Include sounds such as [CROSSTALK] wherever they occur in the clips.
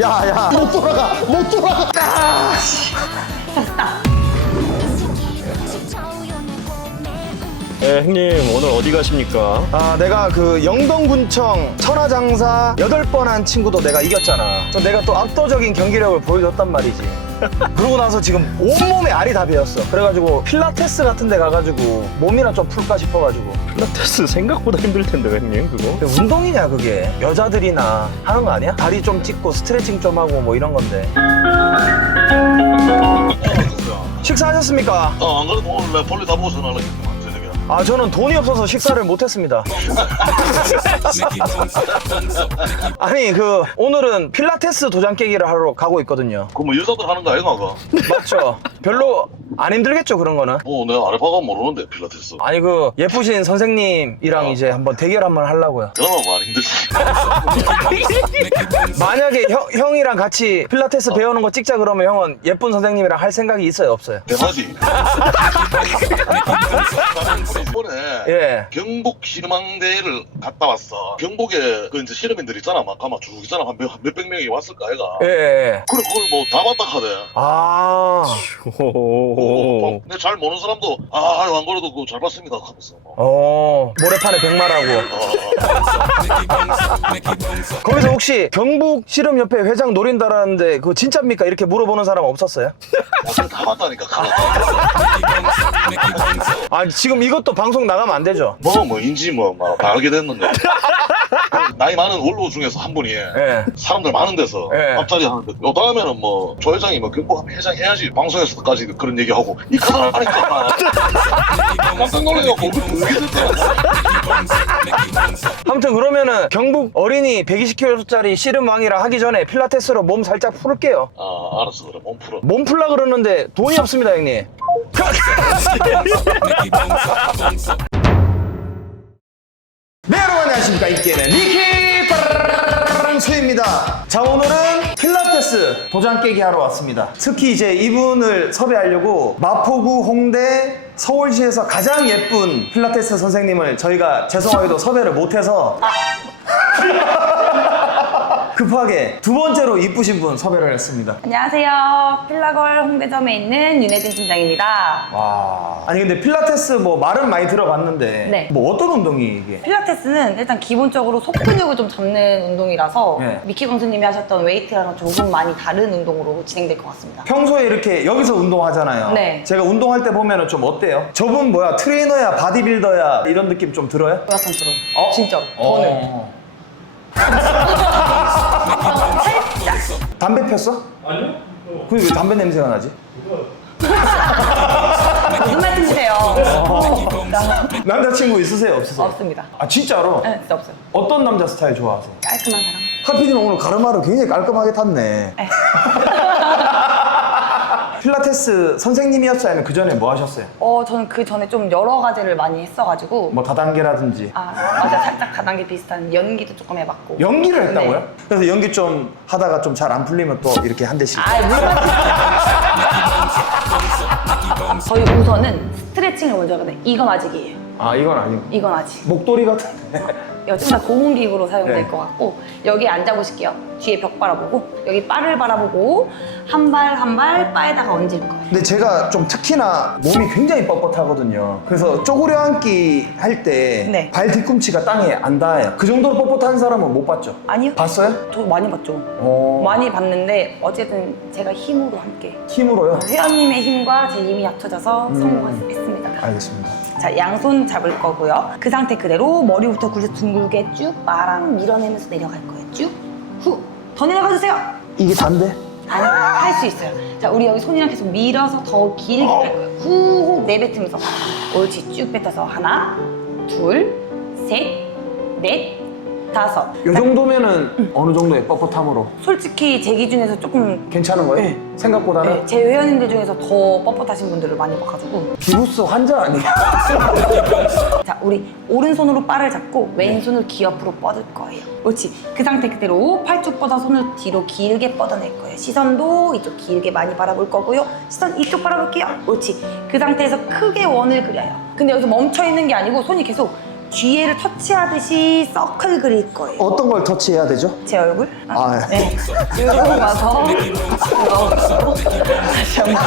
야, 야, 못 돌아가, 못 돌아가. 네, 형님 오늘 어디 가십니까? 아, 내가 그 영동군청 천하장사 여덟 번 한 친구도 내가 이겼잖아. 저 내가 또 압도적인 경기력을 보여줬단 말이지. [LAUGHS] 그러고 나서 지금 온몸에 알이 다 배었어. 그래가지고 필라테스 같은 데 가가지고 몸이나 좀 풀까 싶어가지고. 필라테스 생각보다 힘들 텐데 형님 그거? 근데 운동이냐 그게 여자들이나 하는 거 아니야? 다리 좀 찢고 스트레칭 좀 하고 뭐 이런 건데 식사하셨습니까? 어, 안 그래도 오늘 내 볼일 다 보고 저녁에. 아 저는 돈이 없어서 식사를 못했습니다 [LAUGHS] 아니 그 오늘은 필라테스 도장 깨기를 하러 가고 있거든요 그뭐 여자들 하는 거 아이가, 그거? 맞죠? 별로 안 힘들겠죠 그런 거는? 어, 내가 아르바가 모르는데, 필라테스. 아니 그 예쁘신 선생님이랑 이제 한번 대결 한번 하려고요 그나마 많이 힘들지. [LAUGHS] 만약에 형, 형이랑 같이 필라테스 배우는 거 찍자 그러면 형은 예쁜 선생님이랑 할 생각이 있어요 없어요? 대하지. [LAUGHS] 이번에 예. 경북 실망대회를 갔다 왔어. 경북에 그 이제 실험인들 있잖아. 막 가만 쭉 있잖아. 한 몇, 몇백 명이 왔을까, 아이가. 예, 예. 그래, 그걸 뭐 다 봤다 하대. 아, 오. 근데 잘 모르는 사람도, 아, 아유, 안 그래도 그거 잘 봤습니다. 하면서. 뭐. 어, 모래판에 백마라고. [LAUGHS] 거기서 혹시 경북 실험협회 회장 노린다라는데 그거 진짜입니까? 이렇게 물어보는 사람 없었어요? 어, 다 봤다니까. 아, 지금 이것도 방송 나가면 안 되죠? 뭐, 뭐, 인지 뭐, 막, 다 알게 됐는데. [LAUGHS] 나이 많은 원로 중에서 한 분이 예. 사람들 많은 데서 예. 앞자리 하는데 요 다음에는 뭐 조 회장이 뭐 경북 회장 해야지 방송에서까지 그런 얘기하고 이 카드를 하니까 [LAUGHS] 깜짝 놀래갖고 그게 아무튼 그러면은 경북 어린이 120kg짜리 씨름왕이라 하기 전에 필라테스로 몸 살짝 풀게요. 아 알았어 그래 몸 풀어 몸 풀라 그러는데 돈이 없습니다, 형님. [LAUGHS] 안녕하십니까. 인기는 니키 수입니다. 자, 오늘은 필라테스 도장 깨기 하러 왔습니다. 특히 이제 이분을 섭외하려고 마포구 홍대 서울시에서 가장 예쁜 필라테스 선생님을 저희가 죄송하게도 섭외를 못해서 급하게 두 번째로 이쁘신 분 섭외를 했습니다. 안녕하세요. 필라걸 홍대점에 있는 윤혜진 팀장입니다. 와. 아니 근데 필라테스 뭐 말은 많이 들어봤는데 네. 뭐 어떤 운동이 이게? 필라테스는 일단 기본적으로 속 근육을 좀 잡는 운동이라서 네. 미키 강수님이 하셨던 웨이트랑 조금 많이 다른 운동으로 진행될 것 같습니다. 평소에 이렇게 여기서 운동하잖아요. 네. 제가 운동할 때 보면은 좀 어때요? 저분 뭐야 트레이너야 바디빌더야 이런 느낌 좀 들어요? 약간 들어 요. 어? 진짜로. 어. [LAUGHS] 담배 폈어? 아니요. 근데 왜 담배 냄새가 나지? 무슨 말씀이세요? 남자친구 있으세요? 없으세요? 없습니다. 아 진짜로? 네, 진짜 없어요. 어떤 남자 스타일 좋아하세요? 깔끔한 사람. 하피디는 오늘 가르마를 굉장히 깔끔하게 탔네. 네. [LAUGHS] 필라테스 선생님이었어요? 아니면 그 전에 뭐 하셨어요? 어, 저는 그 전에 좀 여러 가지를 많이 했어가지고. 뭐 다단계라든지 아, 맞아. 살짝 다단계 비슷한 연기도 조금 해봤고. 연기를 했다고요? 네. 그래서 연기 좀 하다가 좀 잘 안 풀리면 또 이렇게 한 대씩 아, 물론. [LAUGHS] 저희 우선은 스트레칭을 먼저 하거든요. 이건 아직이에요. 아 이건 아니고 이건 아직. 목도리 같은데 좀더 고문기구로 사용될 네. 것 같고 여기 앉아보실게요. 뒤에 벽 바라보고 여기 바를 바라보고 한 발 한 발 바에다가 얹을 거예요. 근데 제가 좀 특히나 몸이 굉장히 뻣뻣하거든요 그래서 쪼그려 앉기 할 때 네. 발 뒤꿈치가 땅에 안 닿아요 그 정도로 뻣뻣한 사람은 못 봤죠? 아니요. 봤어요? 저 많이 봤죠. 어... 많이 봤는데 어쨌든 제가 힘으로 함께 힘으로요? 회원님의 힘과 제 힘이 합쳐져서 음. 성공했습니다. 알겠습니다 자, 양손 잡을 거고요. 그 상태 그대로 머리부터 굴려 둥글게 쭉 빠랑 밀어내면서 내려갈 거예요. 쭉, 후. 더 내려가 주세요. 이게 단데? 아니, 할 수 있어요. 자, 우리 여기 손이랑 계속 밀어서 더 길게 갈 거예요. 후, 호 내뱉으면서. 옳지, 쭉 뱉어서 하나, 둘, 셋, 넷, 다섯. 이 정도면은 어느 정도의 뻣뻣함으로 솔직히 제 기준에서 조금 괜찮은 거예요? 네. 생각보다는? 네, 제 회원님들 중에서 더 뻣뻣하신 분들을 많이 봐가지고 비부스 환자 아니에요? [LAUGHS] 자 우리 오른손으로 바를 잡고 왼손을 귀 옆으로 뻗을 거예요 옳지 그 상태 그대로 팔쭉 뻗어 손을 뒤로 길게 뻗어낼 거예요 시선도 이쪽 길게 많이 바라볼 거고요 시선 이쪽 바라볼게요 옳지 그 상태에서 크게 원을 그려요 근데 여기서 멈춰 있는 게 아니고 손이 계속 뒤에를 터치하듯이 서클 그릴 거예요. 어떤 걸 터치해야 되죠? 제 얼굴? 아, 예. 네. 쭉 와서 넣어서 다시 한번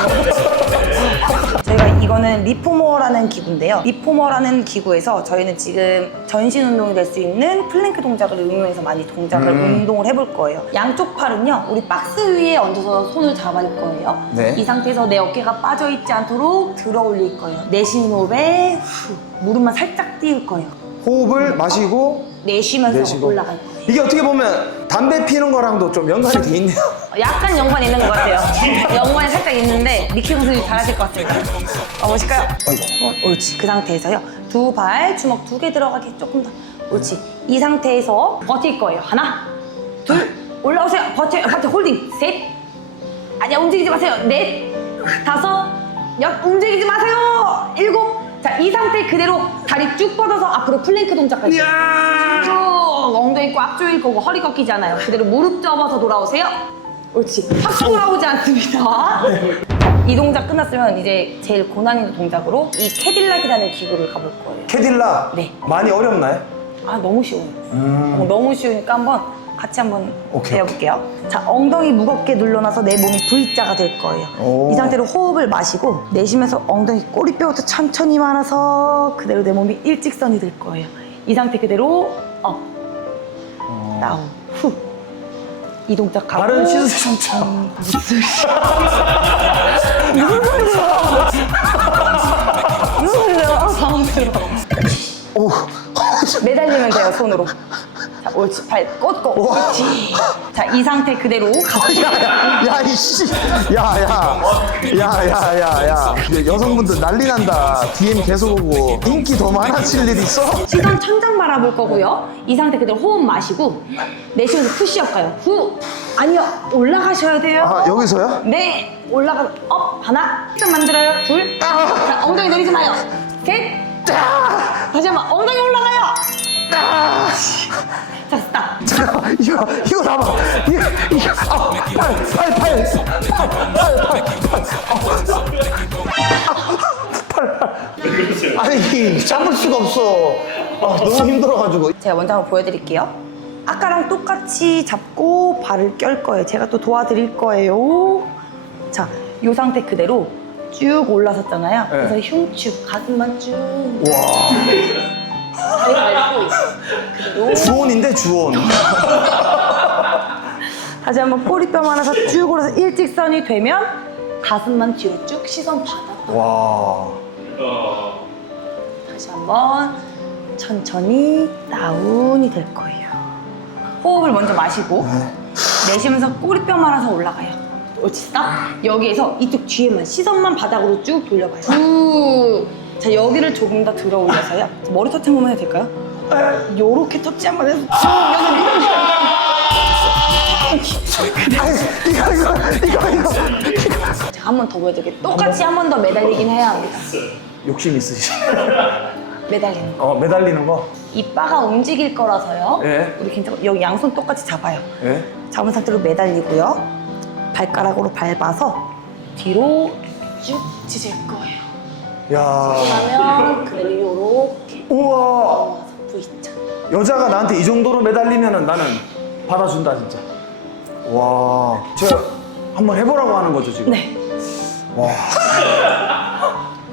저희가 이거는 리포머라는 기구인데요. 리포머라는 기구에서 저희는 지금 전신 운동이 될 수 있는 플랭크 동작을 응용해서 많이 동작을 음. 운동을 해볼 거예요. 양쪽 팔은요, 우리 박스 위에 얹어서 손을 잡아줄 거예요. 네. 이 상태에서 내 어깨가 빠져 있지 않도록 들어 올릴 거예요. 내쉬는 호흡에 후, 무릎만 살짝 띄울 거예요. 호흡을 마시고 내쉬면서 내쉬고. 올라갈 거예요. 이게 어떻게 보면 담배 피는 거랑도 좀 연관이 돼 있네요. [LAUGHS] 약간 연관 있는 것 같아요. 연관이 살짝 있는데 미키 선수님 잘하실 것 같습니다. 가보실까요? 어, 옳지. 그 상태에서요. 두 발, 주먹 두 개 들어가게 조금 더. 옳지. 이 상태에서 버틸 거예요. 하나, 둘, 올라오세요. 버텨, 버텨, 홀딩. 셋. 아니야, 움직이지 마세요. 넷, 다섯, 여, 움직이지 마세요. 일곱. 자, 이 상태 그대로 다리 쭉 뻗어서 앞으로 플랭크 동작까지. 쭉 엉덩이 꽉 조일 거고 허리 꺾이지 않아요. 그대로 무릎 접어서 돌아오세요. 옳지. 확 돌아오지 않습니다. 이 동작 끝났으면 이제 제일 고난 있는 동작으로 이 캐딜락이라는 기구를 가볼 거예요. 캐딜라 네. 많이 어렵나요? 아 너무 쉬워요. 어, 너무 쉬우니까 한번 같이 한번 음. 오케이. 배워볼게요. 자 엉덩이 무겁게 눌러놔서 내 몸이 V자가 될 거예요. 오. 이 상태로 호흡을 마시고 내쉬면서 엉덩이 꼬리뼈부터 천천히 말아서 그대로 내 몸이 일직선이 될 거예요. 이 상태 그대로 업, 다운, 후. 이 동작 가고 발은 씻으셨죠? 무슨 무슨 소리야? 무슨 소리야? 아, 당황스러워. 오. 매달리면 돼요 손으로 자 옳지 발 꽂고. 옳지 자 이 상태 그대로 가보시죠 야, 야, 이씨. 야, 야. 야, 야, 야, 야. 이제 여성분들 난리 난다. DM 계속 오고. 인기 더 많아질 일 있어? 시선 천장 바라볼 거고요 이 상태 그대로 호흡 마시고 내쉬면서 푸시업 가요 후 아니요 올라가셔야 돼요 아, 여기서요? 네 올라가서 업 하나 딱 만들어요 둘 자, 엉덩이 내리지 마요 셋 다시 한번 엉덩이 올라가요 아! 자, 스탑. 잠깐만, 이거, 이거 나봐. 이거, 이거, 아, 팔, 팔, 팔, 팔, 팔, 팔, 팔, 아, 아니, 잡을 수가 없어. 아, 너무 힘들어가지고. 제가 먼저 한번 보여드릴게요. 아까랑 똑같이 잡고 발을 껴 거예요. 제가 또 도와드릴 거예요. 자, 이 상태 그대로 쭉 올라섰잖아요. 네. 그래서 흉축, 가슴만 쭉. 와. 다리 밟고 그대로. 주원인데, 주원. [LAUGHS] 다시 한번 꼬리뼈 만나서 쭉 올라서 일직선이 되면 가슴만 뒤로 쭉 시선 받아. 와. 다시 한번 천천히 다운이 될 거예요. 호흡을 먼저 마시고 내쉬면서 꼬리뼈 말아서 올라가요. 옳지, 스탑. 여기에서 이쪽 뒤에만 시선만 바닥으로 쭉 돌려봐요. 쭉. 자, 여기를 조금 더 들어 올려서요. 머리 터치 한 번만 해도 될까요? 요렇게 터치 한번 해서 쭉 여기 이거, 이거, 이거, 이거. 제가 한 번 더 보여드릴게요. 똑같이 한 번 더 매달리긴 해야 합니다. 욕심 있으시. 매달리는 거. 어, 매달리는 거. 이 바가 움직일 거라서요. 예. 우리 괜찮고 여기 양손 똑같이 잡아요. 예? 잡은 상태로 매달리고요. 발가락으로 밟아서 뒤로 쭉 찢을 거예요. 야. 그러면 그대로 요렇게 우와. V자. 여자가 나한테 이 정도로 매달리면은 나는 받아준다 진짜. 와, 제가 한번 해보라고 하는 거죠 지금. 네. 와.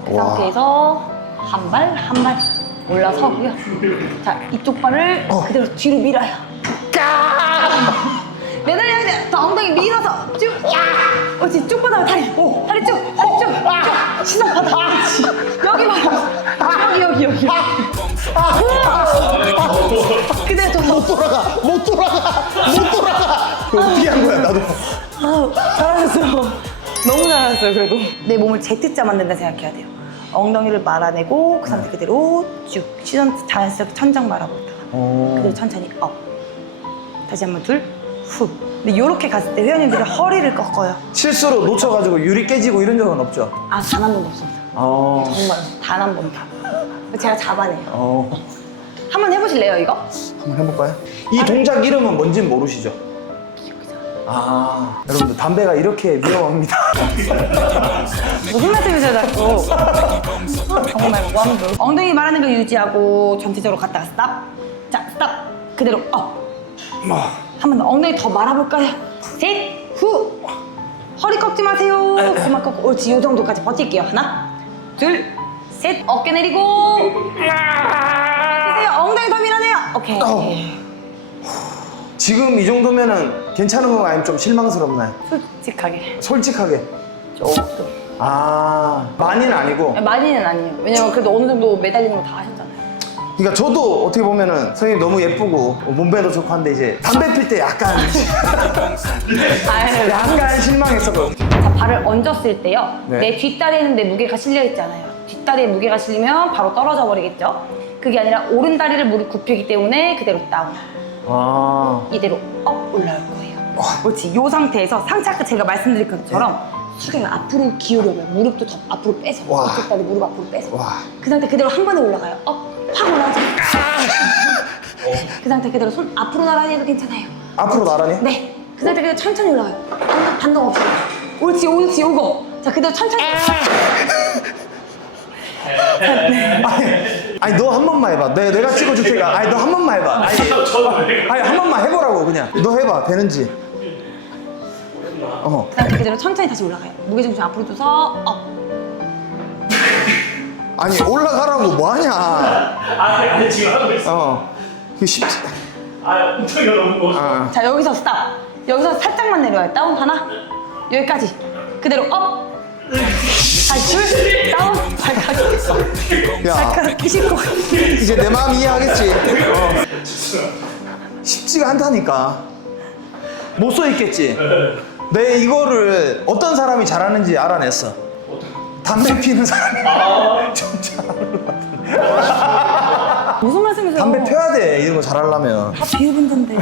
그 상태에서 한 발 한 발 올라서고요. 자 이쪽 발을 어. 그대로 뒤로 밀어요. 매달려야 돼. 더 엉덩이 밀어서 쭉. 야. 옳지 쭉 뻗어 다리. 다리 쭉. 다리 쭉. 쭉. 시선 받아. 여기 봐. 여기 여기 여기. 그대로 더. 못 돌아가, 못 돌아가, 못 돌아가. 이거 어떻게 한 거야 나도. 아우, 잘하셨어요. 너무 잘하셨어요, 그래도. 내 몸을 Z자 만든다 생각해야 돼요. 엉덩이를 말아내고 그 상태 그대로 쭉 시선 자연스럽게 천장 말아보다가 어. 그대로 천천히 업. 다시 한번 둘, 후. 근데 이렇게 갔을 때 회원님들이 허리를 꺾어요. 실수로 놓쳐가지고 유리 깨지고 이런 적은 없죠. 아, 단 한 번도 없습니다. 어. 정말 단 한 번도. 제가 잡아내요. 어. 한번 해보실래요, 이거? 한번 해볼까요? 이 동작 이름은 뭔진 모르시죠? 아 여러분들 담배가 이렇게 위험합니다. [LAUGHS] 무슨 말씀이세요 자꾸 정말 원두 엉덩이 말하는 거 유지하고 전체적으로 갔다가 스탑 자 스탑 그대로 업 한번더 엉덩이 더 말아볼까요? 셋 후. 허리 꺾지 마세요. 그만 꺾고 옳지 요 정도까지 버틸게요. 하나 둘 셋. 어깨 내리고. 주세요. 엉덩이 더 밀어내요. 오케이. 어. 지금 이 정도면은 괜찮은 건가요? 아니면 좀 실망스럽나요? 솔직하게. 솔직하게. 조금. 아 많이는 아니고. 많이는 아니에요. 왜냐면 그래도 어느 정도 매달리는 거 다 하셨잖아요 그러니까 저도 어떻게 보면은 선생님 너무 예쁘고 몸매도 좋고 한데 이제 담배 필 때 약간 [LAUGHS] 아유 약간 실망했었거든요. 자, 발을 얹었을 때요. 네. 내 뒷다리에는 내 무게가 실려 있잖아요. 뒷다리에 무게가 실리면 바로 떨어져 버리겠죠. 그게 아니라 오른 다리를 무릎 굽히기 때문에 그대로 다운. 아 이대로 업 올라올 거예요. 그렇지. 이 상태에서 상체 아까 제가 말씀드린 것처럼 수경을 앞으로 기울여요. 무릎도 더 앞으로 빼서. 와. 이쪽 다리 무릎 앞으로 빼서. 와. 그 상태 그대로 한 번에 올라가요. 업, 확 올라가죠. 그 상태 그대로 손 앞으로 나란히 해도 괜찮아요. 앞으로 나란히. 네. 그 상태 그대로 천천히 올라가요. 반동, 반동 없이. 옳지, 옳지, 요거. 자, 그대로 천천히. 아니, 아니 너 한 번만 해봐. 내, 내가 찍어줄 테니까. 아니 너 한 번만 해봐. 아니, 아니 한 번만 해보라고 그냥. 너 해봐. 되는지. 어. 그 상태 그대로 천천히 다시 올라가요. 무게 중심 앞으로 줘서 업. 아니 올라가라고 뭐하냐. 아니, 아니 지금 하고 있어. 어. 이게 쉽지. 아, 엉덩이가 너무 무거워. 아. 자, 여기서 스탑. 여기서 살짝만 내려와요. 다운 하나. 여기까지. 그대로 업. 다시 둘. 다운. 발가락. 야 발가락 끼시고. 이제 내 마음 이해하겠지. 어. 쉽지가 않다니까. 못 써 있겠지. 내 이거를 어떤 사람이 잘하는지 알아냈어. 담배 피는 사람이 [LAUGHS] 같아. 무슨 말씀이세요? 담배 펴야 돼 이런 거 잘하려면. 다 비흡인던데.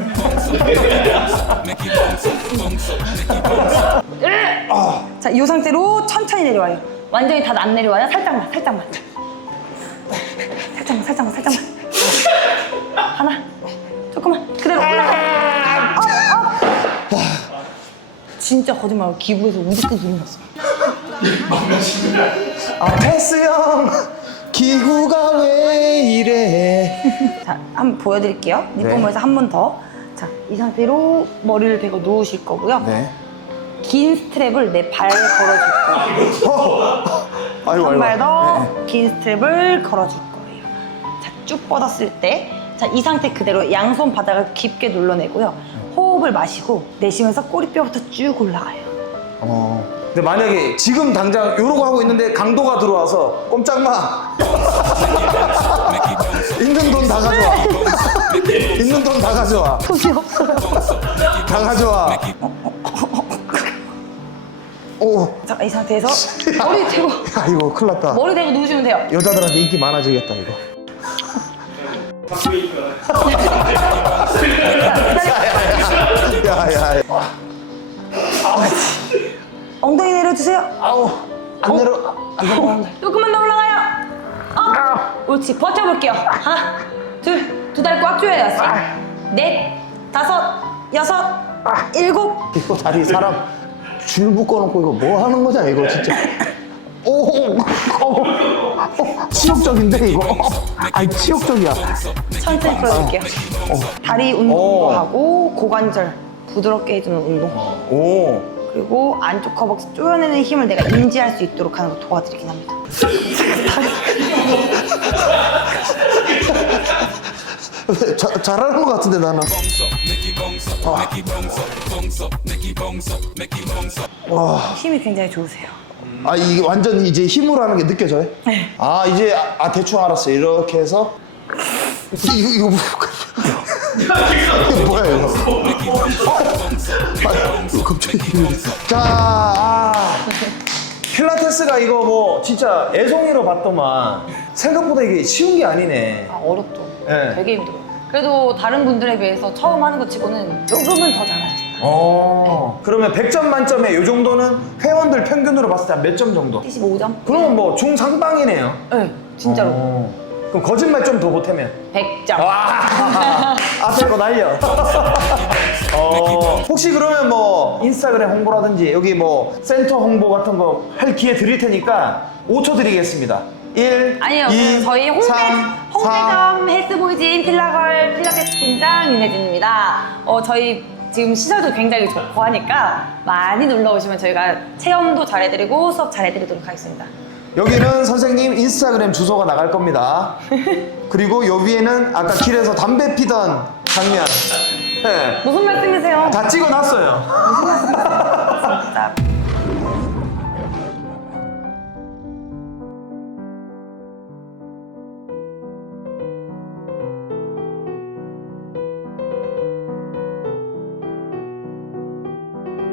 자, 이 상태로 천천히 내려와요. 완전히 다 안 내려와요. 살짝만, 살짝만. 살짝만, 살짝만, 살짝만. 하나, 조금만. 그대로 올라가. 업, 업. 진짜 거짓말. 기부에서 우지껏 눈이 났어. 아 패스형 기후가 왜 이래? 자, 한번 보여드릴게요. 니폼에서 한 번 더. 자, 이 상태로 머리를 대고 누우실 거고요. 네. 긴 스트랩을 내 발에 걸어줄 거예요. 어. 아이고 한 발. 더긴 스트랩을 걸어줄 거예요. 자, 쭉 뻗었을 때, 자, 이 상태 그대로 양손 바닥을 깊게 눌러내고요. 호흡을 마시고 내쉬면서 꼬리뼈부터 쭉 올라가요. 어. 근데 만약에 지금 당장 이러고 하고 있는데 강도가 들어와서 꼼짝마. [LAUGHS] 있는 돈 다 가져와. [LAUGHS] 있는 돈 다 가져와. 돈이 없어요. 다 가져와. 오. 자, 이 상태에서 머리 대고, 야, 이거 큰일 났다. 머리 대고 누우시면 돼요. 여자들한테 인기 많아지겠다 이거. [LAUGHS] 야야 엉덩이 내려주세요. 아우 안 내려 안 내려 조금만 더 올라가요. 어. 옳지. 버텨볼게요. 하나, 둘, 두 다리 꽉 조여요. 셋, 넷, 다섯, 여섯, 일곱. 이거 다리 사람 줄 묶어놓고 이거 뭐 하는 거냐 이거 진짜 오, 오, 오, 치욕적인데 이거 아니 치욕적이야 천천히 풀어줄게요. 다리 운동도 오. 하고 고관절 부드럽게 해주는 운동. 오 그리고 안쪽 허벅지 쪼여내는 힘을 내가 인지할 수 있도록 하는 거 도와드리긴 합니다. 자, 잘하는 것 같은데 나는 힘이 굉장히 좋으세요. 아 이게 완전 이제 힘으로 하는 게 느껴져요? 네. 아 이제 아, 아, 대충 알았어 이렇게 해서 이거 이거 뭐 이거 뭐야 이거 [LAUGHS] 아, 이거 갑자기 자 아, 필라테스가 이거 뭐 진짜 애송이로 봤더만 생각보다 이게 쉬운 게 아니네 아, 어렵죠. 네. 되게 힘들어요. 그래도 다른 분들에 비해서 처음 하는 것 치고는 조금은 더 잘하셨어요. 어 그러면 100점 만점에 이 정도는 회원들 평균으로 봤을 때한몇점 정도? 75점? 그러면 뭐 중상방이네요 네, 진짜로. 어. 그럼 거짓말 좀 더 보태면 100점. 와, 아 [LAUGHS] 앞에 거 날려. [LAUGHS] 어, 혹시 그러면 뭐 인스타그램 홍보라든지 여기 뭐 센터 홍보 같은 거 할 기회 드릴 테니까 5초 드리겠습니다. 1, 아니요, 2, 저희 홍대, 3, 4. 홍대점 헬스보이진 필라걸 필라테스 팀장 윤혜진입니다. 어, 저희 지금 시설도 굉장히 좋고 하니까 많이 놀러 오시면 저희가 체험도 잘해드리고 수업 잘해드리도록 하겠습니다. 여기는 선생님 인스타그램 주소가 나갈 겁니다. 그리고 요 위에는 아까 길에서 담배 피던 장면. 네. 무슨 말씀이세요? 다 찍어놨어요. 진짜.